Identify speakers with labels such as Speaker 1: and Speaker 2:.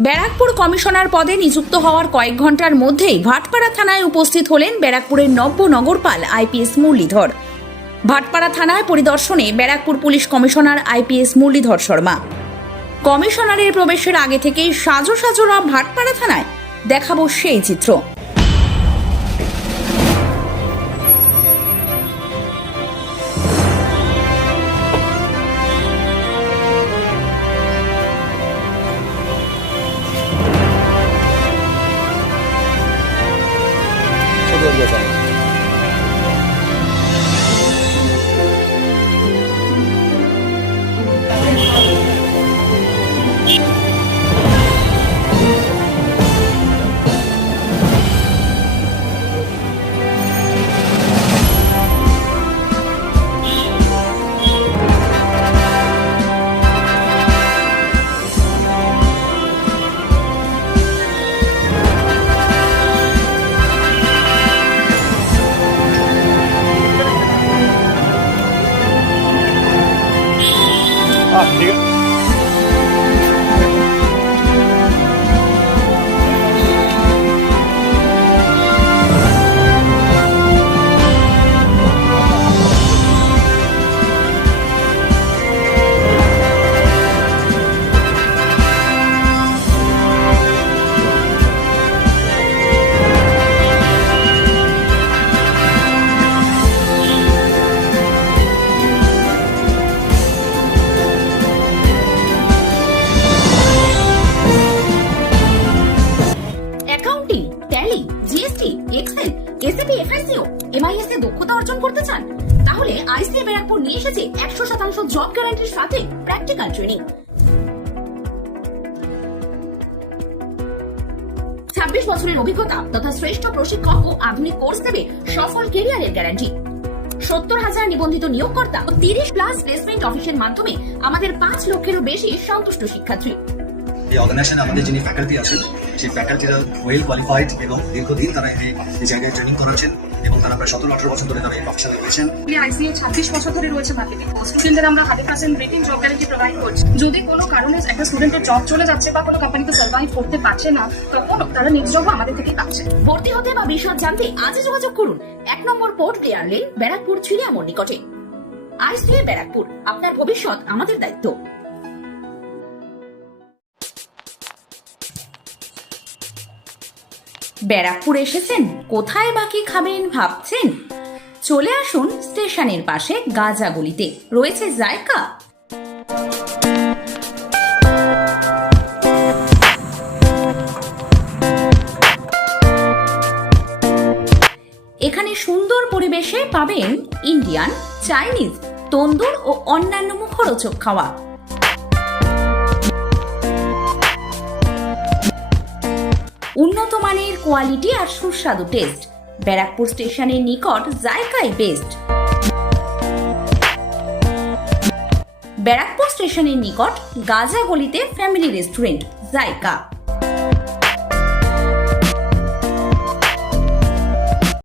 Speaker 1: Barrackpore commissioner পদে নিযুক্ত হওয়ার কয়েক ঘণ্টার মধ্যেই ভাটপাড়া থানায় উপস্থিত হলেন ব্যারাকপুরের নব্য নগরপাল আইপিএস মুরলীধর। ভাটপাড়া থানায় পরিদর্শনে Barrackpore police commissioner IPS Muralidhar Sharma. কমিশনারের প্রবেশের আগে থেকেই সাজো সাজো সাজোরা ভাটপাড়া থানায় দেখাবো সেই চিত্র।
Speaker 2: 谢谢。
Speaker 1: You, Tally GST Excel SAP FSCO MIS দক্ষতা অর্জন করতে চান, তাহলে আইসিএ ব্যারাকপুর নিয়ে এসেছে একশো শতাংশ জব গ্যারান্টির সাথে প্র্যাকটিক্যাল ট্রেনিং ছাব্বিশ বছরের অভিজ্ঞতা তথা শ্রেষ্ঠ প্রশিক্ষক ও আধুনিক কোর্স দেবে সফল কেরিয়ারের গ্যারান্টি সত্তর হাজার নিবন্ধিত নিয়োগকর্তা ও তিরিশ প্লাস প্লেসমেন্ট অফিসের মাধ্যমে আমাদের পাঁচ লক্ষেরও বেশি সন্তুষ্ট শিক্ষার্থী।
Speaker 3: এই অর্গানাইজেশনে আমাদের যিনি ফ্যাকাল্টি আছেন সেই ফ্যাকাল্টিরা ওয়েল কোয়ালিফাইড এবং দীর্ঘদিন তারা এই জায়গায় ট্রেনিং করেছেন এবং তারা প্রায় সতেরো আঠারো বছর ধরে তারা এই প্রফেশনে রয়েছেন।
Speaker 4: আইসিএ ছাব্বিশ বছর ধরে রয়েছে মার্কেটে স্টুডেন্টদের আমরা hundred percent rating job guarantee provide করছি। যদি কোনো কারণে একটা স্টুডেন্টের জব চলে যাচ্ছে বা কোনো কোম্পানিতে সার্ভাইভ করতে পারছে না তখন তারা নেক্সট জবও আমাদের থেকেই পাচ্ছে।
Speaker 1: ভর্তি হতে বা বিশদ জানতে আজই যোগাযোগ করুন। এক নম্বর port player lane Barrackpore Chiriamore নিকটে। আইসিএ ব্যারাকপুর আপনার ভবিষ্যৎ আমাদের দায়িত্ব। ব্যারাকপুর এসেছেন? কোথায় বাকি খাবেন ভাবছেন? চলে আসুন স্টেশনের পাশে গাজাগুলিতে রয়েছে জায়গা? এখানে সুন্দর পরিবেশে পাবেন ইন্ডিয়ান, চাইনিজ, তন্দুর ও অন্যান্য মুখরোচক খাওয়া। উন্নত মানের কোয়ালিটি আর সুস্বাদু টেস্ট। ব্যারাকপুর স্টেশনের নিকট জায়কাই বেস্ট। ব্যারাকপুর স্টেশনের নিকট গাজা গলিতে ফ্যামিলি রেস্টুরেন্ট জায়গা